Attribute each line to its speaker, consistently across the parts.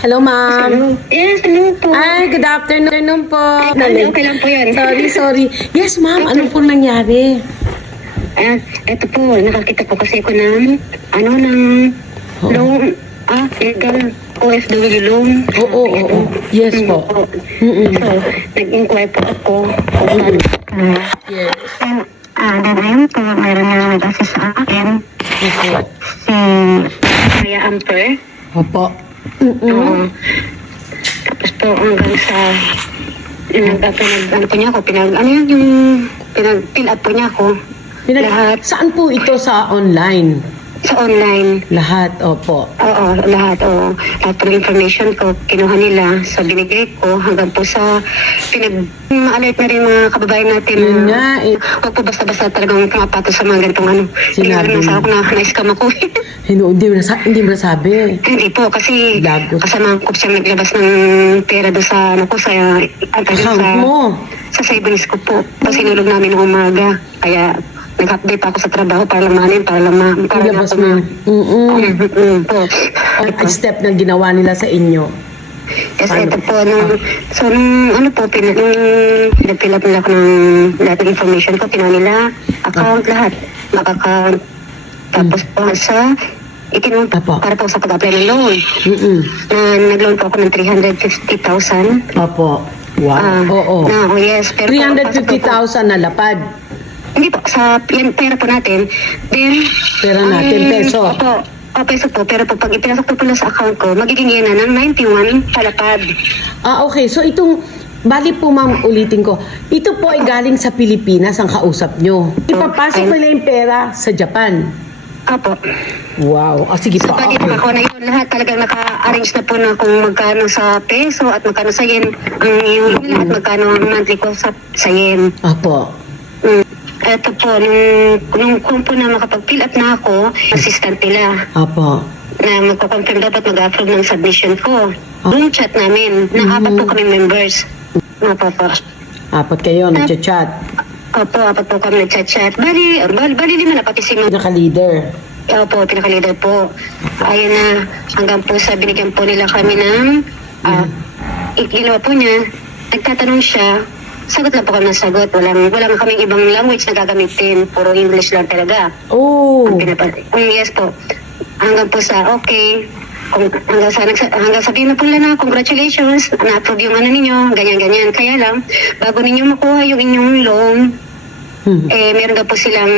Speaker 1: Hello, ma'am.
Speaker 2: Yes, hello po.
Speaker 1: Ay, good afternoon po.
Speaker 2: Ay, okay lang po yun.
Speaker 1: Sorry, sorry. Yes, ma'am. Ano po nangyari?
Speaker 2: Ah, eto po, nakakita po kasi ako ng, ano, ng
Speaker 1: Oo.
Speaker 2: loan, ah, legal OFW loan.
Speaker 1: Oo, oo, oo. Yes po. Mm-mm.
Speaker 2: So, nag-inquire po ako kung paano. Ah,
Speaker 1: Yes.
Speaker 2: ah, ah, dahil po, mayroon na nag-assist sa akin,
Speaker 1: Opo.
Speaker 2: si Maria Amper.
Speaker 1: Opo. Mm-mm.
Speaker 2: Oo. Tapos po hanggang sa nag pinag ano po niya ako pinag ano yun yung pinag fill up po niya ako
Speaker 1: Pinag-
Speaker 2: lahat
Speaker 1: Saan po ito sa online?
Speaker 2: Sa online.
Speaker 1: Lahat, opo.
Speaker 2: Oo, lahat. Oo. Lahat ng information ko, kinuha nila. So, binigay ko hanggang po sa pinag... Ma-alert na rin mga kababayan natin
Speaker 1: Yun
Speaker 2: na
Speaker 1: nga, eh.
Speaker 2: huwag po basta-basta talagang pumapato sa mga ganitong ano.
Speaker 1: Sinabi
Speaker 2: Hindi na
Speaker 1: mo.
Speaker 2: ako na na-scam ako.
Speaker 1: Hindi, hindi mo nasa, hindi mo nasabi.
Speaker 2: Hindi po, kasi
Speaker 1: Lagot.
Speaker 2: kasama ko siyang naglabas ng pera doon sa, ano po, sa, ano,
Speaker 1: Account
Speaker 2: sa,
Speaker 1: mo.
Speaker 2: sa savings ko po. Tapos sinulog namin ng umaga. Kaya nag-update ako sa trabaho para lang manin, para lang ma... Para
Speaker 1: Ilabas
Speaker 2: ako
Speaker 1: yun. Mm-mm.
Speaker 2: Mm, mm, po.
Speaker 1: Ang step na ginawa nila sa inyo.
Speaker 2: Yes,
Speaker 1: Paano?
Speaker 2: ito po, nung, so nung, ano po, pin, nung up nila ako ng lahat ng information ko, pinuha nila, account, lahat, bank account. Tapos po sa, itinong
Speaker 1: Apo.
Speaker 2: para po sa pag-apply ng loan.
Speaker 1: Mm-mm.
Speaker 2: Na nag-loan po ako ng 350,000.
Speaker 1: Opo. Wow.
Speaker 2: Ah,
Speaker 1: Oo.
Speaker 2: Na, oh yes. Pero po, pasok po po-
Speaker 1: 350,000 na lapad.
Speaker 2: Hindi po, sa yan, pera po natin. Then,
Speaker 1: Pera natin, peso.
Speaker 2: Opo, o peso po. Pero po, pag ipinasok po pala sa account ko, magiging yan na ng 91 palapad.
Speaker 1: Ah, okay. So itong, bali po ma'am, ulitin ko. Ito po ay galing sa Pilipinas ang kausap nyo. Ipapasok nila yung pera sa Japan.
Speaker 2: Opo.
Speaker 1: Wow. Ah, sige
Speaker 2: So,
Speaker 1: po.
Speaker 2: pag
Speaker 1: Okay.
Speaker 2: ako na yun, lahat talagang naka-arrange na po na kung magkano sa peso at magkano sa yen. Ang yung lahat magkano ang monthly ko sa, sa yen.
Speaker 1: Apo.
Speaker 2: Ito po, nung, nung kung po na makapag-fill up na ako, assistant nila
Speaker 1: Apo.
Speaker 2: na magko-confirm dapat mag-approve ng submission ko. Yung chat namin, na apat po kami members. Apo po.
Speaker 1: Apat kayo, nagchat-chat.
Speaker 2: Opo, apat po kami nag-chat-chat. Bali, bali, bali lima na pati si Ma'am.
Speaker 1: Naka-leader.
Speaker 2: Opo, pinaka-leader po. Ayun na, hanggang po sa binigyan po nila kami ng, ah,
Speaker 1: Mm.
Speaker 2: ginawa po niya, nagtatanong siya, sagot lang po kami ng sagot. Walang, walang kaming ibang language na gagamitin. Puro English lang talaga.
Speaker 1: Oh.
Speaker 2: Ang pinapa- Mm, yes po. Hanggang po sa, okay, kung, hanggang sa, hanggang sabihin na po nila na, congratulations, na-approve yung ano ninyo, ganyan-ganyan. Kaya lang, bago ninyo makuha yung inyong loan,
Speaker 1: Hmm.
Speaker 2: eh, meron daw po silang,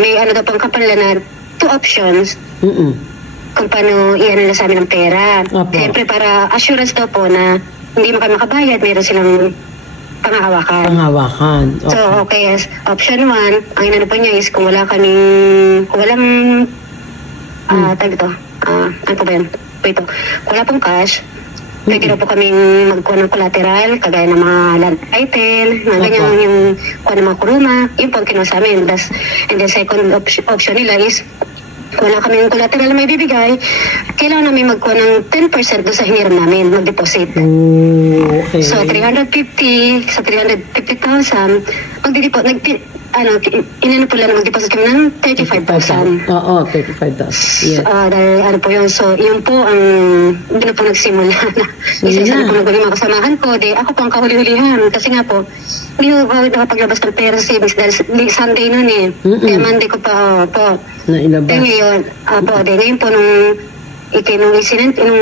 Speaker 2: may ano daw pang kapalan na two options
Speaker 1: Mm-mm.
Speaker 2: kung paano iyan nila sa amin ng pera. Siyempre, para assurance daw po na hindi makabayad, meron silang pangahawakan.
Speaker 1: Panghawakan.
Speaker 2: So,
Speaker 1: Okay.
Speaker 2: okay, yes. Option one, ang inano po niya is kung wala kaming, kung walang, ah, tawag ito, ah, ano po ba yun? Wait po. Kung wala pong cash, pwede na po kaming magkuha ng collateral, kagaya ng mga land title, mga ganyan, yung kuha ng mga kuruma, yun po ang kinuha sa amin. Das, and then second option, option nila is, kung wala kaming collateral na may bibigay, kailangan namin magkuha ng 10% doon sa hiniram namin, mag-deposit.
Speaker 1: Oh, okay.
Speaker 2: So, 350, sa 350,000, magdidepo, nag, ano, inano po lang, mag-deposit kami ng 35,000.
Speaker 1: Oo, 35,000. Yeah.
Speaker 2: Ah, dahil ano po yun, so yun po ang, doon na po nagsimula na. Isa-isa
Speaker 1: Yeah.
Speaker 2: na po nagawin mga kasamahan ko, di ako po ang kahuli-hulihan. Kasi nga po, hindi ko kawit nakapaglabas ng pera sa savings dahil di- Sunday nun eh.
Speaker 1: Mm-mm.
Speaker 2: Kaya Monday ko pa, oh, po.
Speaker 1: Na ilabas.
Speaker 2: Kaya ngayon, ah, po, di ngayon po nung ikinong isinent, nung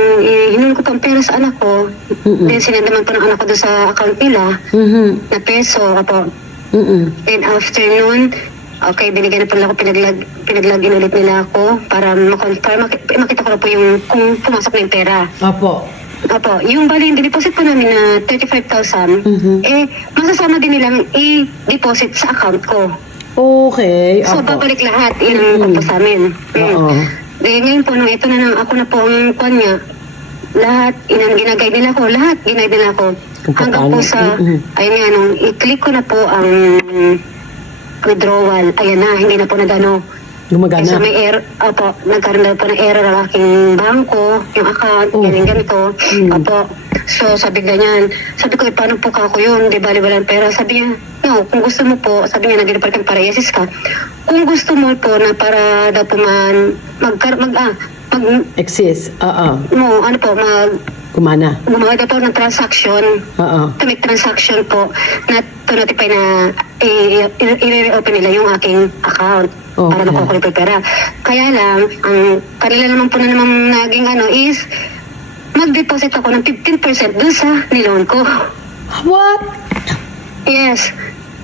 Speaker 2: hinun ko pang pera sa anak ko,
Speaker 1: Mm-mm.
Speaker 2: then sinend naman po ng anak ko doon sa account nila,
Speaker 1: Mhm.
Speaker 2: na peso, apo.
Speaker 1: Mm-mm.
Speaker 2: Then after nun, okay, binigyan na pala ako, pinaglag, pinaglagin ulit nila ako para ma-confirm, maki- makita ko na po yung kung pumasok na yung pera.
Speaker 1: Apo.
Speaker 2: Opo, yung bali, yung deposit po namin na 35,000,
Speaker 1: Mhm.
Speaker 2: eh, masasama din nilang i-deposit sa account ko.
Speaker 1: Okay.
Speaker 2: So,
Speaker 1: Apo.
Speaker 2: babalik lahat, yun ang mm. sa amin. Mm.
Speaker 1: Oo.
Speaker 2: Eh, ngayon po, nung ito na nang ako na po ang kwan niya, lahat, inang ginagay nila ko, lahat ginagay nila ko. Hanggang po sa, ayun nga, nung i-click ko na po ang withdrawal, ayan na, hindi na po nagano. So
Speaker 1: Gumagana.
Speaker 2: may error, opo, nagkaroon na po ng error ang aking bangko, yung account,
Speaker 1: Oh.
Speaker 2: ganyan ganito.
Speaker 1: Hmm.
Speaker 2: Opo. So sabi ganyan, sabi ko, eh, paano po ka ako yun? Di bali walang pera. Sabi niya, no, kung gusto mo po, sabi niya, nag-report kang para yesis ka. Kung gusto mo po na para daw po man, mag, mag, ah, mag,
Speaker 1: Exist. Oo.
Speaker 2: mo, ano po, mag,
Speaker 1: Kumana.
Speaker 2: gumawa daw po ng transaction
Speaker 1: Oo.
Speaker 2: to make transaction po na to notify na i-reopen nila yung aking account para
Speaker 1: Okay.
Speaker 2: makukuha ko yung pera. Kaya lang, ang kanila naman po na naman naging ano is mag-deposit ako ng 15% dun sa niloan ko.
Speaker 1: What?
Speaker 2: Yes.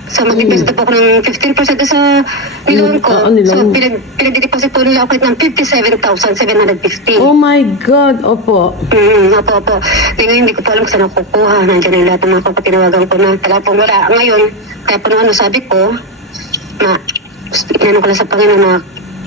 Speaker 2: So, mag-deposit po ako ng 15% dun sa niloan ko.
Speaker 1: Mm, oo, niloan.
Speaker 2: So, pinag, pinag-deposit po nila ako ng 57,750.
Speaker 1: Oh my God. Opo.
Speaker 2: Mm, opo, opo. Ngayon, hindi ko po alam kung saan ako kukuha. Nandiyan yung lahat ng mga kapatinawagan ko na talaga po wala. Ngayon, kaya po nung ano sabi ko, na, inano ko lang sa Panginoon na,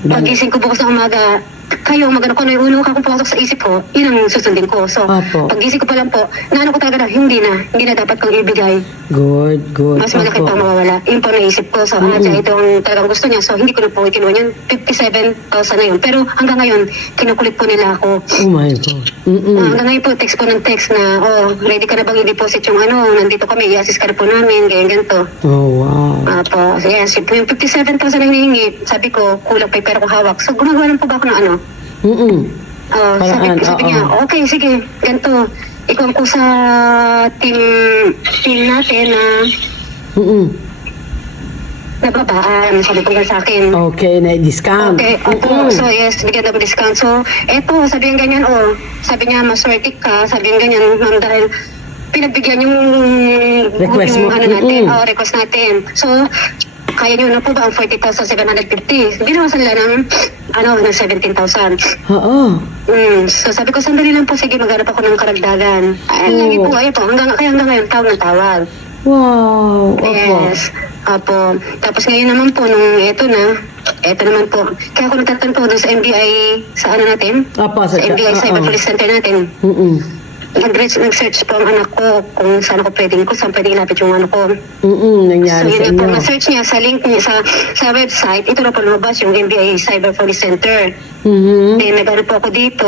Speaker 2: pagising ko bukas na umaga, kayo, magano ko na yung unang akong pumasok sa isip ko, yun ang susundin ko. So,
Speaker 1: Opo.
Speaker 2: pagising ko pa lang po, naano ko talaga na, hindi na, hindi na dapat kong ibigay.
Speaker 1: Good, good.
Speaker 2: Mas malaki
Speaker 1: Opo.
Speaker 2: pang mawawala. Yun po naisip ko. So,
Speaker 1: Mm-mm.
Speaker 2: mm ito ang talagang gusto niya. So, hindi ko na po kinuha niyan. 57,000 na yun. Pero hanggang ngayon, kinukulit po nila ako.
Speaker 1: Oh my God. Mm-mm.
Speaker 2: Ah, hanggang ngayon po, text po ng text na, oh, ready ka na bang i-deposit yung ano, nandito kami, i-assist ka na po namin, ganyan, ganito.
Speaker 1: Oh, wow.
Speaker 2: Ah, po, yes, yung 57,000 na hinihingi, sabi ko, kulang pa yung pera ko hawak. So, gumagawa lang po ba ako ng ano?
Speaker 1: Mm-mm.
Speaker 2: Ah, sabi,
Speaker 1: Paraan,
Speaker 2: sabi
Speaker 1: oo.
Speaker 2: niya, okay, sige, ganito. Ikaw ko sa team, team natin na
Speaker 1: Mm-mm.
Speaker 2: nababaan, sabi ko nga sa akin.
Speaker 1: Okay, na-discount.
Speaker 2: Okay, opo.
Speaker 1: Mm-mm.
Speaker 2: So, yes, bigyan ng discount. So, eto, sabi niya ganyan, oh. Sabi niya, maswerte ka. Sabi niya ganyan, ma'am, dahil pinagbigyan yung,
Speaker 1: Request
Speaker 2: yung
Speaker 1: mo.
Speaker 2: ano natin,
Speaker 1: Mm-mm.
Speaker 2: oh, request natin. So, kaya niyo na po ba ang 40,750? Binawasan nila ng, ano, ng 17,000.
Speaker 1: Oo.
Speaker 2: Mm, so sabi ko, sandali lang po, sige, maghanap ako ng karagdagan. Ay,
Speaker 1: Oo.
Speaker 2: lagi po, ayun po, hanggang, kaya hanggang ngayon, tawag ng tawag.
Speaker 1: Wow. Opo.
Speaker 2: Yes. Opo. Tapos ngayon naman po, nung eto na, eto naman po. Kaya ako nagtatanto doon sa NBI, sa ano natin?
Speaker 1: Opo,
Speaker 2: Sa
Speaker 1: sa
Speaker 2: NBI Cyber Police Center natin.
Speaker 1: Mm-mm.
Speaker 2: Nag-reach- Nag-search po ang anak ko kung saan ako pwedeng, kung saan pwedeng ilapit yung ano ko.
Speaker 1: Mm-mm.
Speaker 2: So
Speaker 1: Nangyari sa
Speaker 2: yun na po,
Speaker 1: inyo.
Speaker 2: na-search niya sa link niya sa, sa website, ito na po lumabas yung NBI Cyber Police Center.
Speaker 1: Mm-hmm.
Speaker 2: Then nag-ano po ako dito.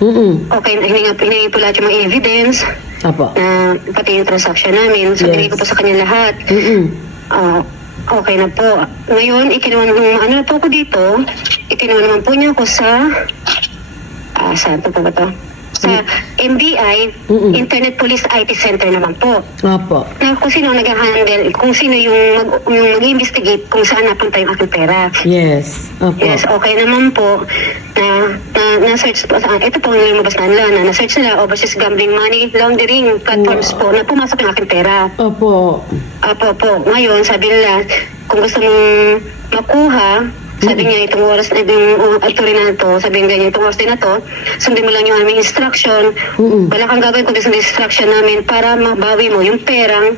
Speaker 1: Mm-mm.
Speaker 2: Okay, hininga, hiningi po lahat yung mga evidence
Speaker 1: Opo.
Speaker 2: na pati yung transaction namin. So
Speaker 1: Yes.
Speaker 2: binigay ko po sa kanya lahat.
Speaker 1: Mm-mm.
Speaker 2: Ah, okay na po. Ngayon, ikinuha nung ano na po ako dito, ikinuha naman po niya ako sa, ah, saan po ba to? Sa NBI,
Speaker 1: Mm-mm.
Speaker 2: Internet Police IT Center naman po.
Speaker 1: Opo.
Speaker 2: Na kung sino nag-handle, kung sino yung, mag, yung mag-investigate kung saan napunta yung aking pera.
Speaker 1: Yes. Opo.
Speaker 2: Yes, okay naman po na, na, na-search po, sa, ito po yung lumabas na nila, na na-search nila overseas gambling money laundering platforms po na pumasok yung aking pera.
Speaker 1: Opo.
Speaker 2: Apo po, ngayon sabi nila, kung gusto mong makuha, sabi niya itong oras na yung aturin na to, sabi niya itong oras din na to, sundin mo lang yung aming instruction,
Speaker 1: Mm-mm.
Speaker 2: wala kang gagawin kundi sa instruction namin para mabawi mo yung perang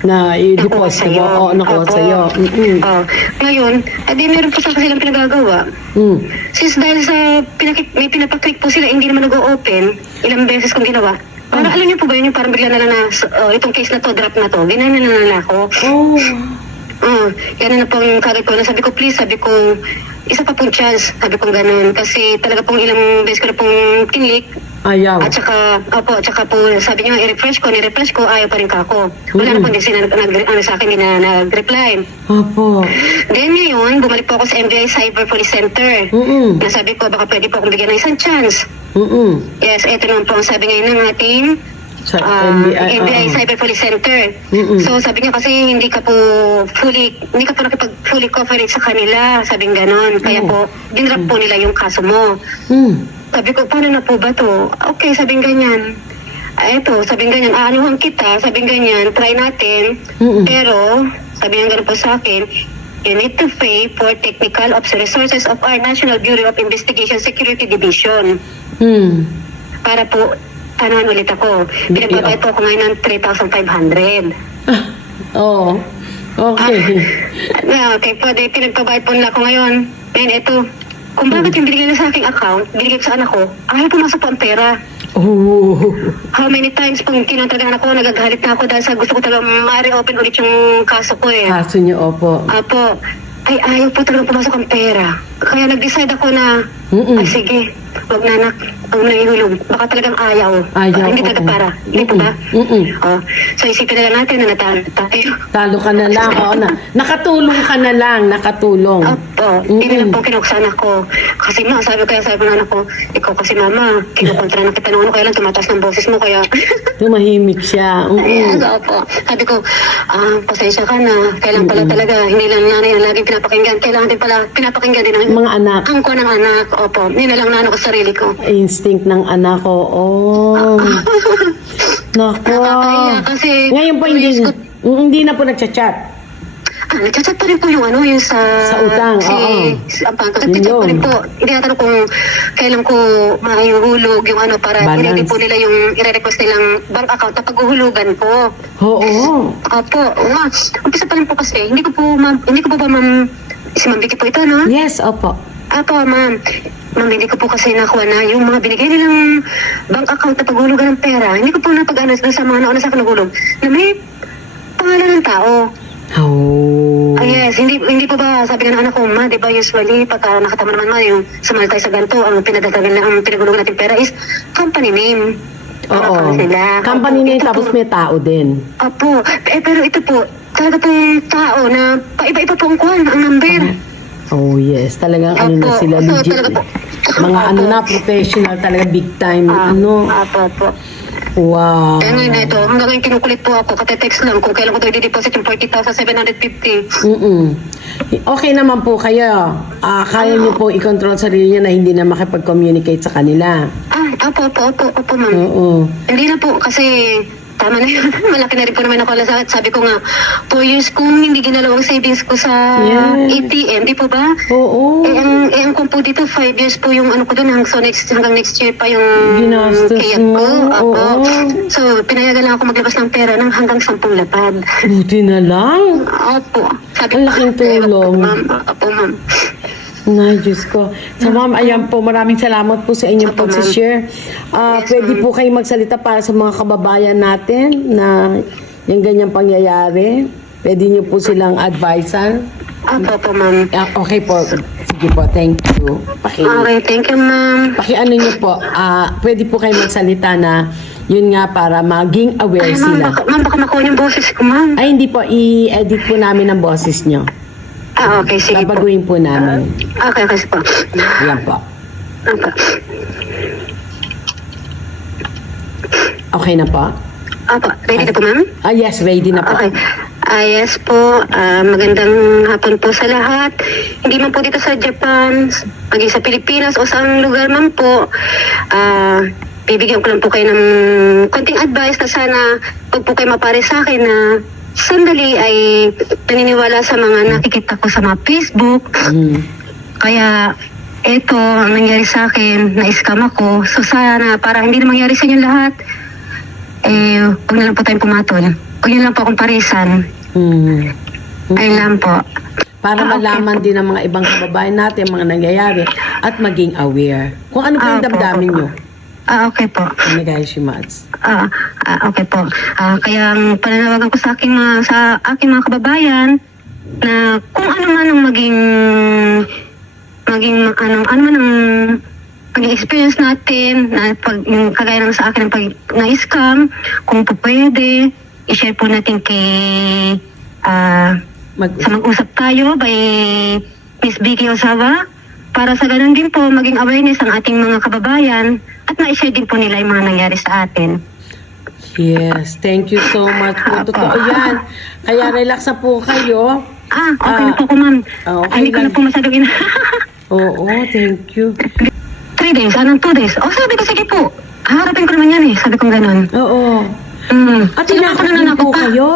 Speaker 1: Na i-deposit mo. Oo, nakuha
Speaker 2: Opo.
Speaker 1: sa'yo. Mm-mm.
Speaker 2: Oh, ngayon, adi meron po sa silang pinagagawa.
Speaker 1: Mm.
Speaker 2: Since dahil sa pinakik, may pinapaklik po sila, hindi naman nag-open, ilang beses kong ginawa. Para
Speaker 1: Ah.
Speaker 2: alam niyo po ba yun, yung parang bigla na lang na, uh, itong case na to, drop na to, ginana na lang ako.
Speaker 1: Oh.
Speaker 2: Ah, yan na po yung kagad ko. Sabi ko, please, sabi ko, isa pa pong chance. Sabi ko ganun. Kasi talaga pong ilang beses ko na pong kinlik.
Speaker 1: Ayaw.
Speaker 2: At saka, opo, at saka po, sabi niya, i-refresh ko, ni-refresh ko, ayaw pa rin ka ako. Wala na
Speaker 1: Mm.
Speaker 2: po din sila nag, nag, ano, sa akin, na nag-reply.
Speaker 1: Opo.
Speaker 2: Then ngayon, bumalik po ako sa NBI Cyber Police Center.
Speaker 1: Mm-mm.
Speaker 2: Nasabi ko, baka pwede po akong bigyan ng isang chance.
Speaker 1: Mm-mm.
Speaker 2: Yes, eto naman po ang sabi ngayon ng ating
Speaker 1: Sa
Speaker 2: ah,
Speaker 1: NBI.
Speaker 2: NBI
Speaker 1: oo.
Speaker 2: Cyber Police Center.
Speaker 1: Mm-mm.
Speaker 2: So sabi niya kasi hindi ka po fully, hindi ka po nakipag fully coverage sa kanila, sabing ganon. Kaya
Speaker 1: Mm.
Speaker 2: po, dinrap po nila yung kaso mo.
Speaker 1: Mm.
Speaker 2: Sabi ko, paano na po ba to? Okay, sabing ganyan. Ah, Eto, sabing ganyan, aanuhan kita, sabing ganyan, try natin.
Speaker 1: Mm-mm.
Speaker 2: Pero, sabi niya ganun po sa akin, you need to pay for technical ops resources of our National Bureau of Investigation Security Division
Speaker 1: Mm.
Speaker 2: para po anuhan ulit ako. Pinagbabayad po ako ngayon ng 3,500.
Speaker 1: Oo. Okay.
Speaker 2: Ah, okay, pwede. Pinagbabayad po nila ako ngayon. Ngayon, ito. Kung bakit yung binigay nila sa aking account, binigay ko sa anak ko, ayaw pumasok po ang pera.
Speaker 1: Oh.
Speaker 2: How many times pong kinontragahan ako, nagagalit na ako dahil sa gusto ko talaga ma-reopen ulit yung kaso ko eh.
Speaker 1: Kaso niyo, opo.
Speaker 2: Apo, ay ayaw po talaga pumasok ang pera. Kaya nag-decide ako na,
Speaker 1: Mm-mm.
Speaker 2: ay sige, wag na anak, ang nahihulog. Baka talagang ayaw.
Speaker 1: Ayaw,
Speaker 2: hindi talaga
Speaker 1: oo.
Speaker 2: para. Hindi po ba?
Speaker 1: Mm-mm.
Speaker 2: Oh, so isipin na lang natin na natalo tayo.
Speaker 1: Talo ka na lang. Oo na. Nakatulong ka na lang. Nakatulong.
Speaker 2: Opo, hindi na lang po kinuksan ako. Kasi ma, sabi ko kaya sabi ko na anak ko, ikaw kasi mama, kinukontra na kita ng ano, kaya lang tumataas ng boses mo, kaya...
Speaker 1: Tumahimik siya.
Speaker 2: Ayan,
Speaker 1: Mm-mm.
Speaker 2: opo. Sabi ko, ah, pasensya ka na. Kailan pala talaga, hindi lang nanay na laging pinapakinggan. Kailangan din pala pinapakinggan din ng
Speaker 1: Mga anak.
Speaker 2: ang ko ng anak. Opo, hindi na lang na ano ko sa sarili ko.
Speaker 1: Instinct ng anak ko. Oh. Nako.
Speaker 2: Nakakaiya kasi...
Speaker 1: Ngayon po hindi,
Speaker 2: ko-
Speaker 1: Mm, hindi na po nagchat-chat.
Speaker 2: Ah, nagchat-chat pa rin po yung ano, yung sa...
Speaker 1: Sa utang,
Speaker 2: si,
Speaker 1: oo.
Speaker 2: Si, ang.
Speaker 1: Yun
Speaker 2: Nagchat pa rin po. Hindi natin kung kailan ko maihulog yung ano para
Speaker 1: Balance.
Speaker 2: ilagay po nila yung i-request nilang bank account na paghuhulugan ko.
Speaker 1: Oo.
Speaker 2: Opo, nga. Umpisa pa rin po kasi. Hindi ko po, ma'am, hindi ko po ba, ma'am, si Ma'am Vicky po ito, no?
Speaker 1: Yes, opo.
Speaker 2: Apo, ma'am. Ma'am, hindi ko po kasi nakuha na yung mga binigay nilang bank account na paghulugan ng pera. Hindi ko po napag-ano sa mga nauna sa akin naghulog na may pangalan ng tao.
Speaker 1: Oh.
Speaker 2: Ah, yes, hindi hindi po ba sabi ng anak ko, ma, di ba usually pagka nakatama naman ma, yung sumal tayo sa ganito, ang pinadadagan na, ang pinagulugan natin pera is company name.
Speaker 1: Oo.
Speaker 2: nila.
Speaker 1: Company name tapos
Speaker 2: po-
Speaker 1: may tao din.
Speaker 2: Opo, eh, pero ito po, talaga pong tao na paiba-iba po ang kuhan, ang number.
Speaker 1: Oh yes, talagang ano na sila legit. Mga ano na professional talaga big time.
Speaker 2: Ah,
Speaker 1: ano?
Speaker 2: Apo, apo.
Speaker 1: Wow.
Speaker 2: Kaya ngayon na ito, hanggang ngayon kinukulit po ako, kate-text lang kung kailan ko ito i-deposit yung 40,750.
Speaker 1: Mm-mm. Okay naman po kayo. Ah, kaya niyo po i-control sarili niyo na hindi na makipag-communicate sa kanila.
Speaker 2: Ah, opo, opo, opo, opo, ma'am.
Speaker 1: Oo.
Speaker 2: Hindi na po, kasi tama na yun. Malaki na rin po naman ako at sabi ko nga, 4 years kung hindi ginalaw ang savings ko sa
Speaker 1: Yes.
Speaker 2: ATM, di po ba?
Speaker 1: Oo.
Speaker 2: Eh, ang, eh, ang kung po dito, 5 years po yung ano ko doon, hanggang, so next, hanggang next year pa yung
Speaker 1: Ginastos
Speaker 2: kayat
Speaker 1: mo,
Speaker 2: ko.
Speaker 1: Oo.
Speaker 2: So, pinayagan lang ako maglabas ng pera ng hanggang 10 lapad.
Speaker 1: Buti na lang.
Speaker 2: Opo. Sabi
Speaker 1: Ang laking tulong.
Speaker 2: Ma'am, opo, ma'am.
Speaker 1: Na, Diyos ko. So, ma'am, ayan po, maraming salamat po sa inyong
Speaker 2: Opo,
Speaker 1: pag-share. Ah,
Speaker 2: Yes,
Speaker 1: pwede po kayo magsalita para sa mga kababayan natin na yung ganyang pangyayari. Pwede niyo po silang advisean.
Speaker 2: Opo, opo, ma'am.
Speaker 1: Ah, okay po. Sige po, thank you. Paki,
Speaker 2: Okay, thank you, ma'am.
Speaker 1: paki ano niyo po, ah, pwede po kayo magsalita na yun nga para maging aware
Speaker 2: Ay, ma'am,
Speaker 1: sila.
Speaker 2: baka, ma'am, baka makuha yung boses ko, ma'am.
Speaker 1: Ay, hindi po, i-edit po namin ang boses nyo.
Speaker 2: Ah, okay, sige po.
Speaker 1: Babaguhin po namin.
Speaker 2: Okay, okay po.
Speaker 1: Yan po.
Speaker 2: Opo.
Speaker 1: Okay na po?
Speaker 2: Opo, ready na po, ma'am?
Speaker 1: Ah, yes, ready na po.
Speaker 2: Okay. Ah, yes po. Ah, magandang hapon po sa lahat. Hindi man po dito sa Japan, maging sa Pilipinas o sa lugar man po. Ah, bibigyan ko lang po kayo ng konting advice na sana pag po kayo mapare sa akin na sandali ay naniniwala sa mga nakikita ko sa mga Facebook.
Speaker 1: Mm.
Speaker 2: Kaya ito ang nangyari sa akin, na-scam ako. So sana para hindi na mangyari sa inyo lahat, eh, huwag na lang po tayong pumatol. Huwag niyo lang po akong parisan.
Speaker 1: Mm.
Speaker 2: Ayun lang po.
Speaker 1: Para
Speaker 2: Ah, okay
Speaker 1: malaman din ng mga ibang kababayan natin mga nangyayari at maging aware. Kung ano po yung
Speaker 2: Ah, po,
Speaker 1: damdamin
Speaker 2: po.
Speaker 1: nyo.
Speaker 2: Ah, okay po.
Speaker 1: Mads.
Speaker 2: Ah, ah, okay po. Ah, kaya ang pananawagan ko sa aking mga sa aking mga kababayan na kung ano man ang maging maging ano ano man ang maging experience natin na pag yung kagaya ng sa akin ng pag na scam kung po pwede i-share po natin kay ah
Speaker 1: Mag
Speaker 2: sa mag-usap tayo by Miss Vicky Osawa para sa ganun din po maging awareness ang ating mga kababayan at na-share din po nila yung mga nangyari sa atin.
Speaker 1: yes, thank you so much po. Totoo yan. Kaya relax na po kayo.
Speaker 2: Ah, okay
Speaker 1: Ah,
Speaker 2: na po ko ma'am.
Speaker 1: okay
Speaker 2: Hindi ko na
Speaker 1: lang.
Speaker 2: po masyadong ina...
Speaker 1: Oo, thank you.
Speaker 2: Three days, anong two days? Oh, sabi ko, sige po. Harapin ko naman yan eh. Sabi ko ganun.
Speaker 1: Oo.
Speaker 2: Mm.
Speaker 1: At
Speaker 2: Sino
Speaker 1: tinakot
Speaker 2: ako
Speaker 1: din po kayo.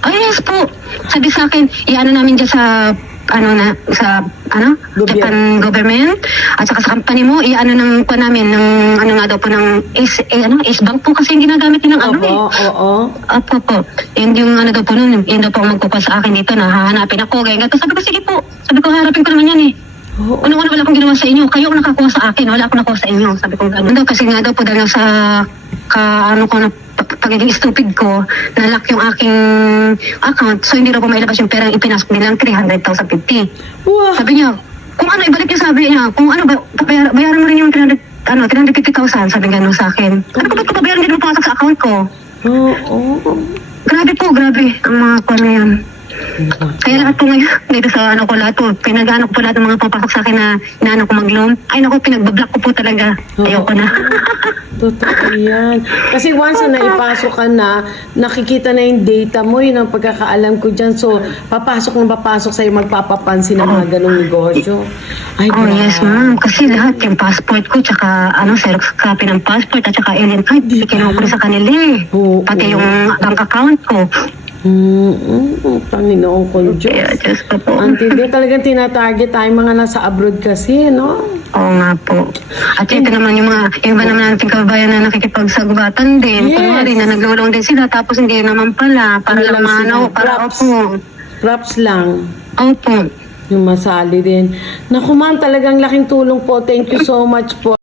Speaker 2: Ay, yes po. Sabi sa akin, iano namin dyan sa ano na sa ano
Speaker 1: Gobyerno.
Speaker 2: Japan government at saka sa company mo iano ng pa namin ng ano nga daw po ng is eh, ano is bank po kasi yung ginagamit nilang ano eh
Speaker 1: oo.
Speaker 2: Apo po. Yun yung ano daw po nun, yun daw po ang sa akin dito na hahanapin ako. Ganyan. Tapos sabi ko, sige po. Sabi ko, harapin ko naman yan eh.
Speaker 1: Oo.
Speaker 2: Unang-una wala akong ginawa sa inyo. Kayo ang nakakuha sa akin. Wala akong nakuha sa inyo. Sabi ko, gano'n. Kasi nga daw po dahil sa ka, ano ko na pagiging stupid ko, nalock yung aking account. So, hindi daw po mailabas yung perang ipinasok nilang 300,050.
Speaker 1: Wow.
Speaker 2: Sabi niya, kung ano, ibalik niya sabi niya, kung ano, ba, bayar, bayaran mo rin yung 300 ano, 350,000, sabi gano'n sa akin. Ano ko ba't ko babayaran din pumasok sa account ko?
Speaker 1: Oo, oo.
Speaker 2: Grabe po, grabe, ang mga kuwan na yan. Kaya lahat po ngayon, dito sa ano ko lahat po, pinag-ano ko po lahat ng mga papasok sa akin na inaano ko mag-loan. Ay naku, pinagbablock ko po talaga. Ayoko na.
Speaker 1: Totoo yan. Kasi once na naipasok ka na, nakikita na yung data mo, yun ang pagkakaalam ko dyan. So, papasok na papasok sa'yo, magpapapansin ng mga ganong negosyo. Ay,
Speaker 2: Oh yes ma'am, kasi lahat yung passport ko, tsaka ano, xerox copy ng passport, at tsaka alien card, kinuha ko sa kanila eh.
Speaker 1: Oo.
Speaker 2: Pati yung bank account ko.
Speaker 1: Mm, mm, Panginoon ko,
Speaker 2: Kaya,
Speaker 1: Diyos.
Speaker 2: Diyos ko po.
Speaker 1: Ang tindi talagang tinatarget tayo mga nasa abroad kasi, no?
Speaker 2: Oo nga po. At ito naman yung mga, yung iba naman nating kababayan na nakikipagsagubatan din.
Speaker 1: Yes.
Speaker 2: Kunwari na naglulong din sila, tapos hindi naman pala. Para
Speaker 1: Ano
Speaker 2: lang
Speaker 1: lang sila,
Speaker 2: ano, para
Speaker 1: props.
Speaker 2: opo.
Speaker 1: Props lang.
Speaker 2: Opo.
Speaker 1: Yung masali din. Naku ma'am, talagang laking tulong po. Thank you so much po.